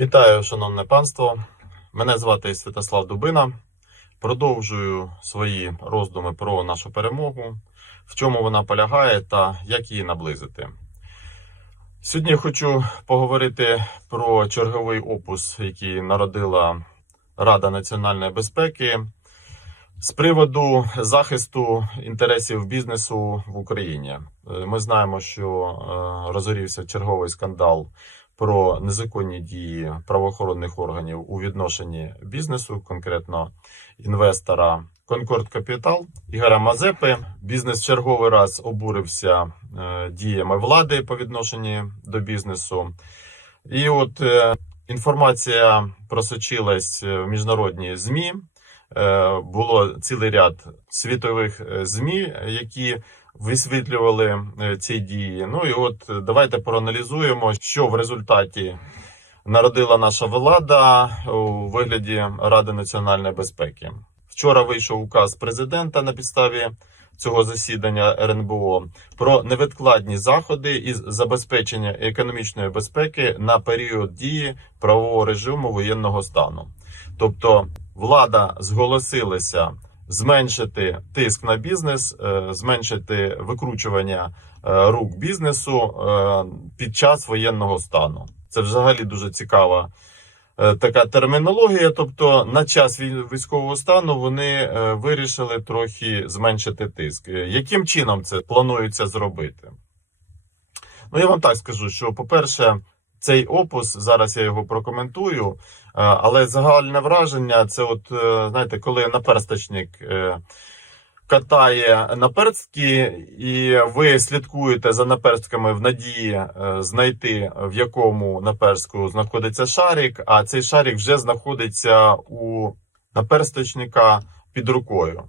Вітаю, шановне панство. Мене звати Святослав Дубина. Продовжую свої роздуми про нашу перемогу, в чому вона полягає та як її наблизити. Сьогодні хочу поговорити про черговий опус, який народила Рада національної безпеки з приводу захисту інтересів бізнесу в Україні. Е, Ми знаємо, що е, розгорівся черговий скандал про незаконні дії правоохоронних органів у відношенні бізнесу, конкретно інвестора Конкорд Капітал Ігоря Мазепи. Бізнес черговий раз обурився е, діями влади по відношенні до бізнесу. І от е, інформація просочилась в міжнародні ЗМІ. Е, було цілий ряд світових е, ЗМІ, які висвітлювали е, ці дії. Ну і от е, давайте проаналізуємо, що в результаті народила наша влада у вигляді Ради національної безпеки. Вчора вийшов указ президента на підставі цього засідання РНБО про невідкладні заходи із забезпечення економічної безпеки на період дії правового режиму воєнного стану. Тобто влада зголосилася зменшити тиск на бізнес, е, зменшити викручування е, рук бізнесу е, під час воєнного стану. Це взагалі дуже цікава така термінологія. Тобто, на час вій- військового стану вони вирішили трохи зменшити тиск. Яким чином це планується зробити? Ну, я вам так скажу, що, по-перше, цей опус, зараз я його прокоментую, е, але загальне враження це, от, е, знаєте, коли наперсточник е, катає наперстки, і ви слідкуєте за наперстками в надії знайти, в якому наперстку знаходиться шарик, а цей шарик вже знаходиться у наперсточника під рукою.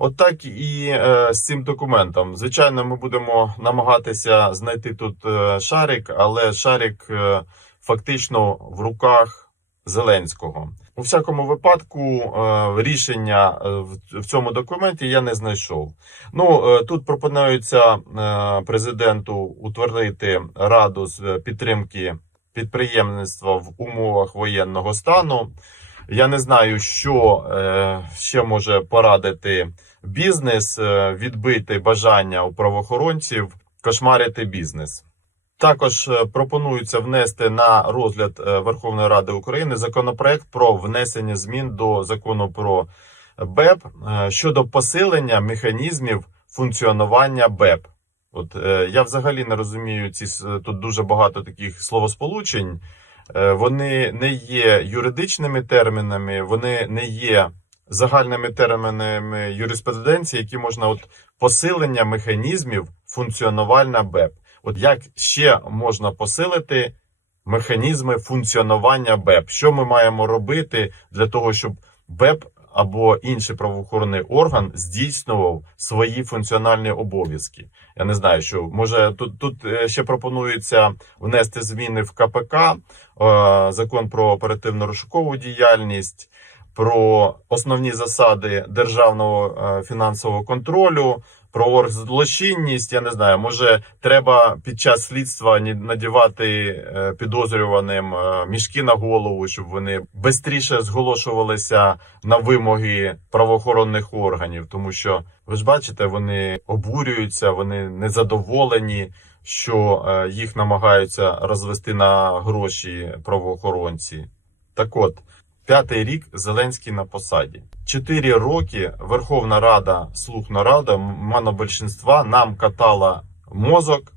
От і е, з цим документом. Звичайно, ми будемо намагатися знайти тут е, шарик, але шарик е, фактично в руках Зеленського. У всякому випадку е, рішення е, в, в цьому документі я не знайшов. Ну е, тут пропонується е, президенту утворити раду з підтримки підприємництва в умовах воєнного стану. Я не знаю, що е, ще може порадити бізнес, е, відбити бажання у правоохоронців кошмарити бізнес. Також е, пропонується внести на розгляд е, Верховної Ради України законопроект про внесення змін до закону про БЕП щодо посилення механізмів функціонування БЕП. От я взагалі не розумію ці тут дуже багато таких словосполучень. Вони не є юридичними термінами, вони не є загальними термінами юриспруденції, які можна от посилення механізмів функціонування БЕП. От як ще можна посилити механізми функціонування БЕП? Що ми маємо робити для того, щоб БЕП або інший правоохоронний орган здійснював свої функціональні обов'язки? Я не знаю, що може тут, тут е, ще пропонується внести зміни в КПК, е, закон про оперативно розшукову діяльність. Про основні засади державного е, фінансового контролю, про оргзлочинність. Я не знаю, може треба під час слідства надівати е, підозрюваним е, мішки на голову, щоб вони швидше зголошувалися на вимоги правоохоронних органів, тому що ви ж бачите, вони обурюються, вони незадоволені, що їх намагаються розвести на гроші правоохоронці. Так от. П'ятий рік Зеленський на посаді. Чотири роки Верховна Рада, слух народа, монобільшинства нам катала мозок,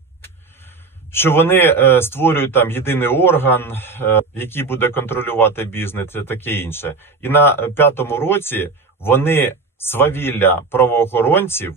що вони е, створюють там єдиний орган, е, який буде контролювати бізнес і таке інше. І на е, п'ятому році вони свавілля правоохоронців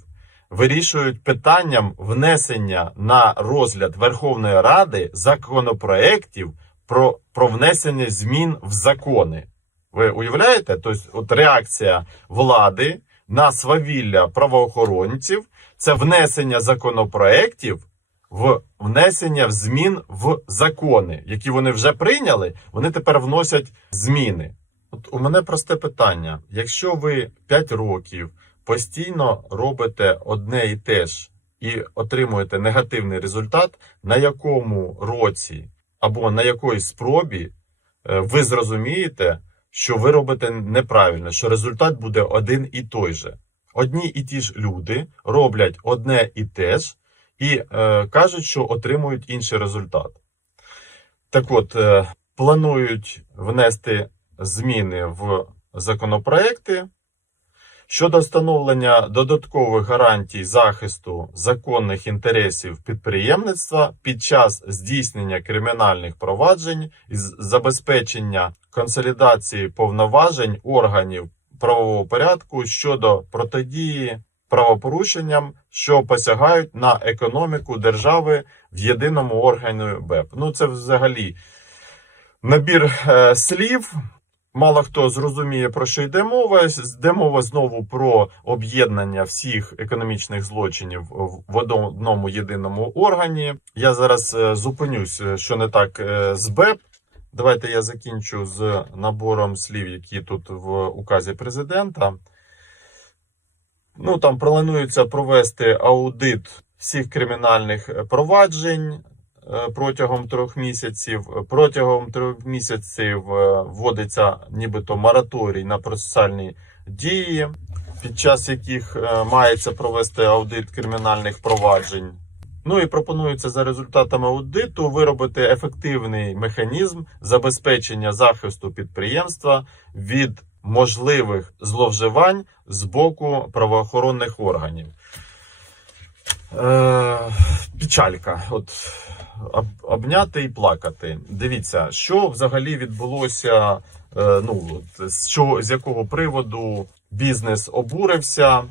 вирішують питанням внесення на розгляд Верховної Ради законопроєктів про, про внесення змін в закони. Ви уявляєте? Тобто, от реакція влади на свавілля правоохоронців це внесення законопроєктів в внесення змін в закони, які вони вже прийняли, вони тепер вносять зміни. От у мене просте питання: якщо ви 5 років постійно робите одне і те ж і отримуєте негативний результат, на якому році або на якої спробі е, ви зрозумієте, що ви робите неправильно, що результат буде один і той же. Одні і ті ж люди роблять одне і те ж і е, кажуть, що отримують інший результат. Так от, е, планують внести зміни в законопроекти щодо встановлення додаткових гарантій захисту законних інтересів підприємництва під час здійснення кримінальних проваджень із забезпечення консолідації повноважень органів правового порядку щодо протидії правопорушенням, що посягають на економіку держави в єдиному органі БЕП. Ну, це взагалі набір е, слів. Мало хто зрозуміє, про що йде мова. Йде мова знову про об'єднання всіх економічних злочинів в одному єдиному органі. Я зараз е, зупинюсь, е, що не так е, з БЕП. Давайте я закінчу з набором слів, які тут в указі президента. Ну, там планується провести аудит всіх кримінальних проваджень протягом трьох місяців. Протягом трьох місяців е, вводиться нібито мораторій на процесуальні дії, під час яких е, мається провести аудит кримінальних проваджень. Ну і пропонується за результатами аудиту виробити ефективний механізм забезпечення захисту підприємства від можливих зловживань з боку правоохоронних органів. Е, печалька. От обняти і плакати. Дивіться, що взагалі відбулося. Е, ну, з, чого, з якого приводу бізнес обурився.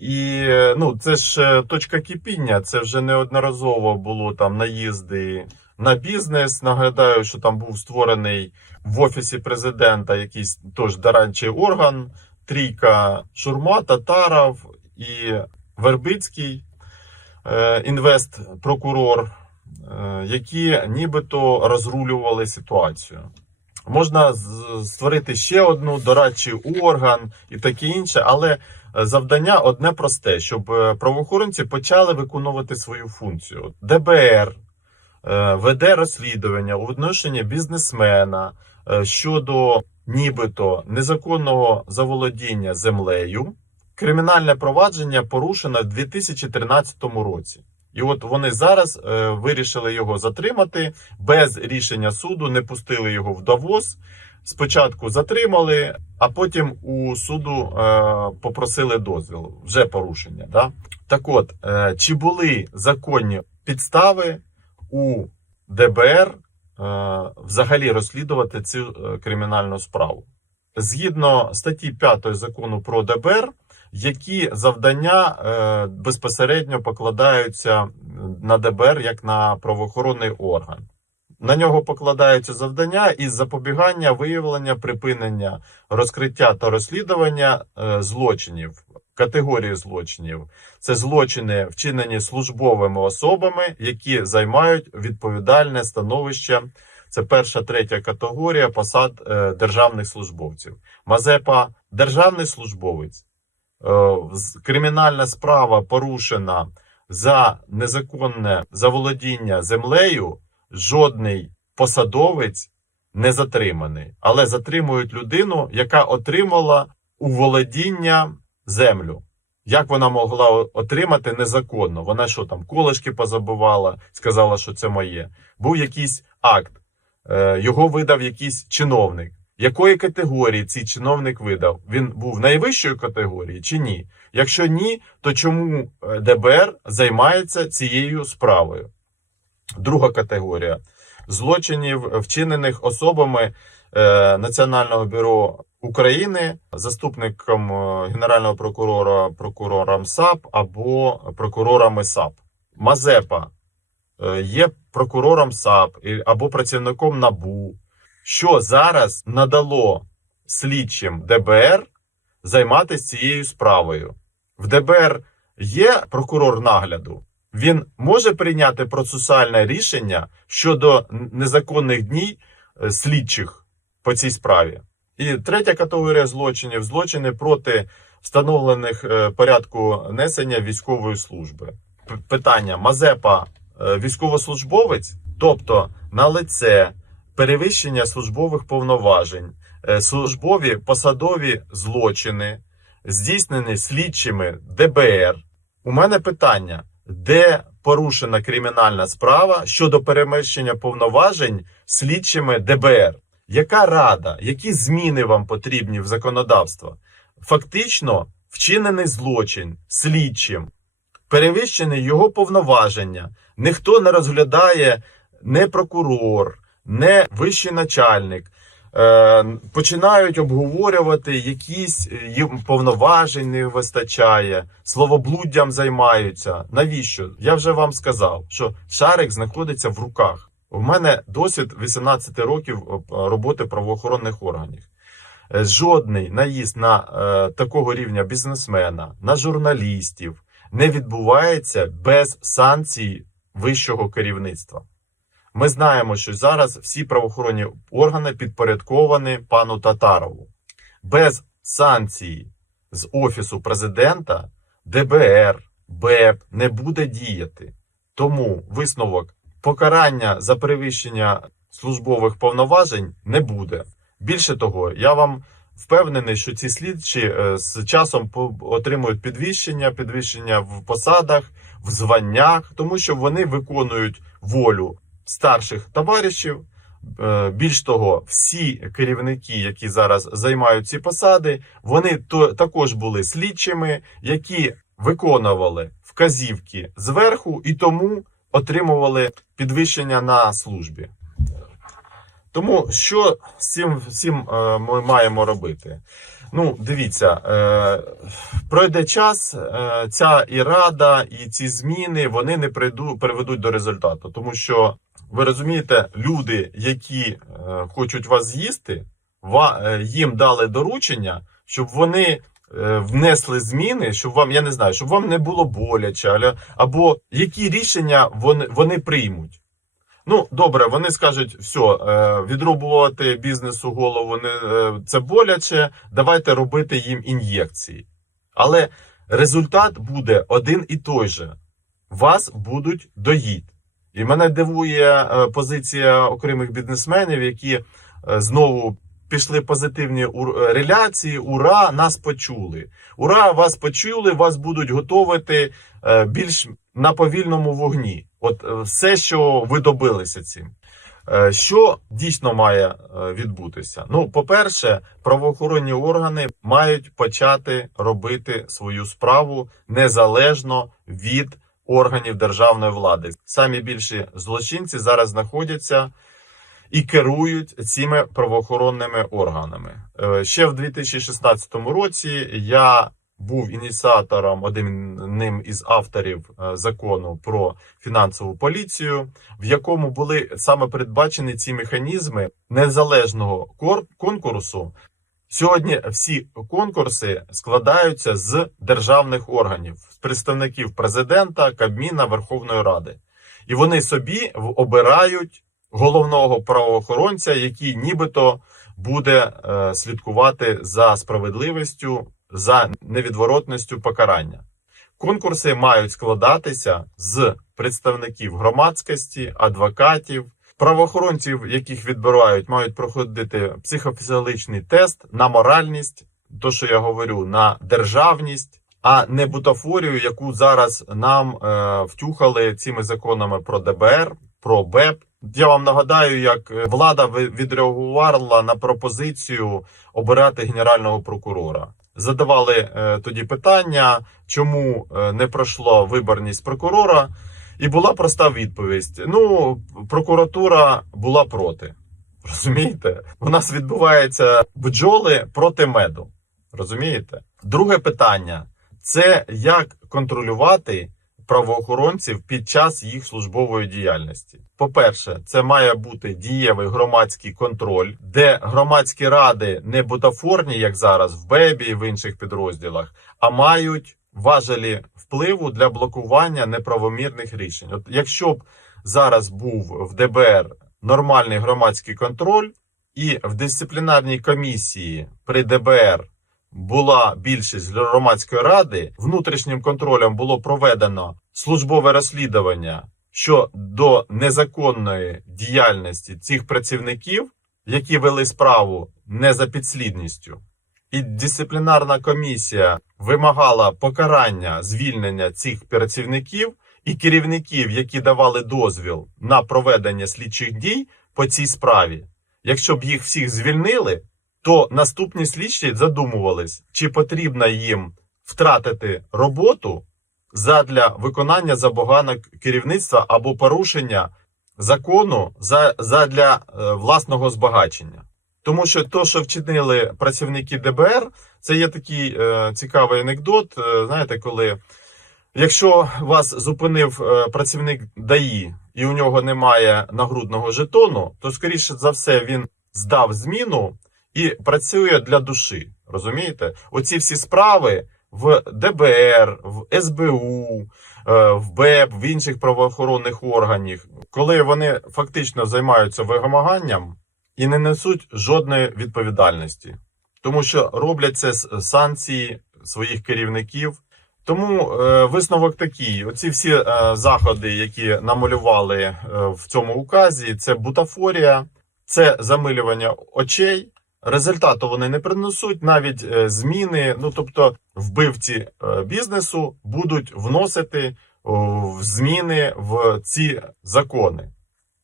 І ну, це ж е, точка кипіння. Це вже неодноразово було там наїзди на бізнес. Нагадаю, що там був створений в офісі президента якийсь теж дорадчий орган, трійка Шурма, Татаров і Вербицький е, інвест-прокурор, які нібито розрулювали ситуацію. Можна створити ще одну дорадчий орган і таке інше, але е, завдання одне просте: щоб е, правоохоронці почали виконувати свою функцію. ДБР е, веде розслідування у відношенні бізнесмена е, щодо нібито незаконного заволодіння землею. Кримінальне провадження порушено в 2013 році. І от вони зараз е, вирішили його затримати без рішення суду, не пустили його в довоз. Спочатку затримали, а потім у суду е, попросили дозвіл. Вже порушення. Да? Так от, е, чи були законні підстави у ДБР е, взагалі розслідувати цю е, кримінальну справу? Згідно статті 5 закону про ДБР, які завдання е, безпосередньо покладаються на ДБР як на правоохоронний орган. На нього покладаються завдання із запобігання, виявлення, припинення, розкриття та розслідування е, злочинів, категорії злочинів. Це злочини, вчинені службовими особами, які займають відповідальне становище. Це перша, третя категорія посад е, державних службовців. Мазепа державний службовець. Е, кримінальна справа порушена за незаконне заволодіння землею, жодний посадовець не затриманий, але затримують людину, яка отримала у володіння землю. Як вона могла отримати незаконно? Вона що там, колишки позабивала, сказала, що це моє. Був якийсь акт, е, його видав якийсь чиновник. Якої категорії цей чиновник видав? Він був найвищої категорії чи ні? Якщо ні, то чому е, ДБР займається цією справою? Друга категорія злочинів, вчинених особами е, Національного бюро України, заступником е, генерального прокурора, прокурором САП або прокурорами САП. Мазепа є прокурором САП або працівником НАБУ, що зараз надало слідчим ДБР займатися цією справою. В ДБР є прокурор нагляду. Він може прийняти процесуальне рішення щодо незаконних дій е, слідчих по цій справі. І третя категорія злочинів злочини проти встановлених е, порядку несення військової служби. Питання: Мазепа е, військовослужбовець, тобто на лице перевищення службових повноважень, е, службові посадові злочини, здійснені слідчими ДБР. У мене питання: де порушена кримінальна справа щодо переміщення повноважень слідчими ДБР? Яка рада, які зміни вам потрібні в законодавство? Фактично вчинений злочин слідчим, перевищені його повноваження. Ніхто не розглядає не прокурор, не вищий начальник. Е, починають обговорювати якісь е, їм повноважень не вистачає, словоблуддям займаються. Навіщо? Я вже вам сказав, що шарик знаходиться в руках. У мене досвід 18 років е, роботи правоохоронних органів. Жодний наїзд на такого рівня бізнесмена, на журналістів не відбувається без санкцій вищого керівництва. Ми знаємо, що зараз всі правоохоронні органи підпорядковані пану Татарову. Без санкцій з офісу президента ДБР, БЕП не буде діяти. Тому висновок покарання за перевищення службових повноважень не буде. Більше того, я вам впевнений, що ці слідчі е, з часом отримують підвищення, підвищення в посадах, в званнях, тому що вони виконують волю старших товаришів. Е, Більш того, всі керівники, які зараз займають ці посади, вони то також були слідчими, які виконували вказівки зверху і тому отримували підвищення на службі. Тому що з всім е, ми маємо робити? Ну, дивіться, е, пройде час, ця і рада, і ці зміни вони не приведуть до результату. Тому що ви розумієте, люди, які е, хочуть вас з'їсти, е, їм дали доручення, щоб вони е, внесли зміни, щоб вам, я не знаю, щоб вам не було боляче, або які рішення вони, вони приймуть. Ну, добре, вони скажуть, все, відрубувати бізнесу голову не, це боляче, давайте робити їм ін'єкції. Але результат буде один і той же. Вас будуть доїти. І мене дивує е, позиція окремих бізнесменів, які е, знову пішли позитивні е, реляції. Ура, нас почули. Ура, вас почули, вас будуть готувати більш на повільному вогні. От все, що ви добилися цим. Що дійсно має відбутися? Ну, по-перше, правоохоронні органи мають почати робити свою справу незалежно від органів державної влади. Самі більші злочинці зараз знаходяться і керують цими правоохоронними органами. Е, Ще в 2016 році я був ініціатором, одним із авторів е, закону про фінансову поліцію, в якому були саме передбачені ці механізми незалежного конкурсу. Сьогодні всі конкурси складаються з державних органів, з представників президента, Кабміна, Верховної Ради, і вони собі обирають головного правоохоронця, який нібито буде е, слідкувати за справедливістю, за невідворотністю покарання. Конкурси мають складатися з представників громадськості, адвокатів, правоохоронців, яких відбирають, мають проходити психофізіологічний тест на моральність, то що я говорю, на державність, а не бутафорію, яку зараз нам е, втюхали цими законами про ДБР, про БЕП. Я вам нагадаю, як е, влада відреагувала на пропозицію обирати генерального прокурора. Задавали е, тоді питання, чому е, не пройшло виборність прокурора, і була проста відповідь: ну, прокуратура була проти. Розумієте? У нас відбуваються бджоли проти меду. Розумієте? Друге питання це як контролювати правоохоронців під час їх службової діяльності. По-перше, це має бути дієвий громадський контроль, де громадські ради не бутафорні, як зараз в БЕБі і в інших підрозділах, а мають важелі впливу для блокування неправомірних рішень. От якщо б зараз був в ДБР нормальний громадський контроль, і в дисциплінарній комісії при ДБР була більшість громадської ради, внутрішнім контролем було проведено службове розслідування що до незаконної діяльності цих працівників, які вели справу не за підслідністю, і дисциплінарна комісія вимагала покарання звільнення цих працівників і керівників, які давали дозвіл на проведення слідчих дій по цій справі. Якщо б їх всіх звільнили, то наступні слідчі задумувались, чи потрібно їм втратити роботу задля виконання забаганок керівництва або порушення закону за- задля е, власного збагачення. Тому що то, що вчинили працівники ДБР, це є такий е, цікавий анекдот. Е, знаєте, коли якщо вас зупинив е, працівник ДАІ і у нього немає нагрудного жетону, то скоріше за все він здав зміну і працює для душі. Розумієте? Оці всі справи в ДБР, в СБУ, е, в БЕП, в інших правоохоронних органів, коли вони фактично займаються вимаганням і не несуть жодної відповідальності, тому що роблять це з санкції своїх керівників. Тому е, висновок такий: оці всі е, заходи, які намалювали е, в цьому указі, це бутафорія, це замилювання очей. Результату вони не принесуть, навіть е, зміни. Ну тобто, вбивці е, бізнесу будуть вносити в зміни в ці закони,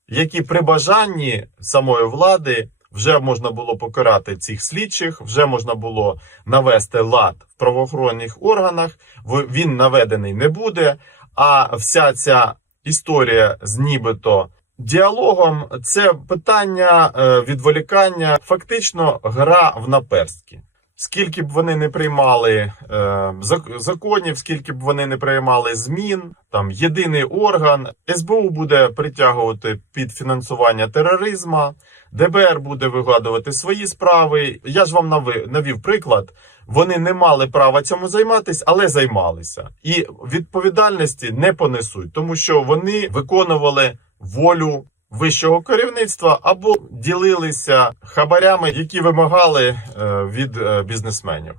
які при бажанні самої влади вже можна було покарати цих слідчих, вже можна було навести лад в правоохоронних органах. Він наведений не буде. А вся ця історія з нібито діалогом це питання е, відволікання, фактично гра в наперстки. Скільки б вони не приймали е, законів, скільки б вони не приймали змін, там єдиний орган СБУ буде притягувати під фінансування тероризму, ДБР буде вигадувати свої справи. Я ж вам навів приклад. Вони не мали права цьому займатися, але займалися. І відповідальності не понесуть, тому що вони виконували волю вищого керівництва або ділилися хабарями, які вимагали е, від е, бізнесменів.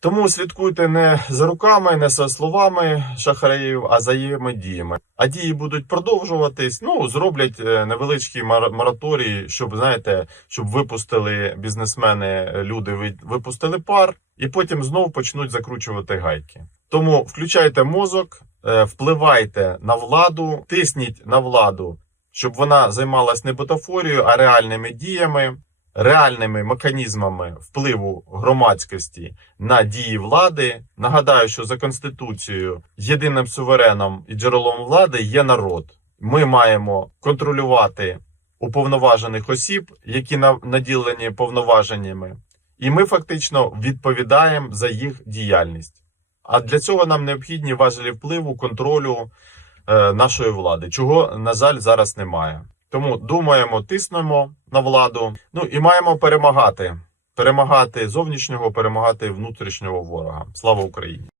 Тому слідкуйте не за руками, не за словами шахраїв, а за їхніми діями. А дії будуть продовжуватись. Ну зроблять е, невеличкий щоб знаєте, щоб випустили бізнесмени, люди випустили пар, і потім знову почнуть закручувати гайки. Тому включайте мозок, впливайте на владу, тисніть на владу, щоб вона займалась не бутафорією, а реальними діями, реальними механізмами впливу громадськості на дії влади. Нагадаю, що за конституцією єдиним сувереном і джерелом влади є народ. Ми маємо контролювати уповноважених осіб, які на- наділені повноваженнями, і ми фактично відповідаємо за їх діяльність. А для цього нам необхідні важелі впливу, контролю нашої влади, чого, на жаль, зараз немає. Тому думаємо, тиснемо на владу. Ну і маємо перемагати. Перемагати зовнішнього, перемагати внутрішнього ворога. Слава Україні!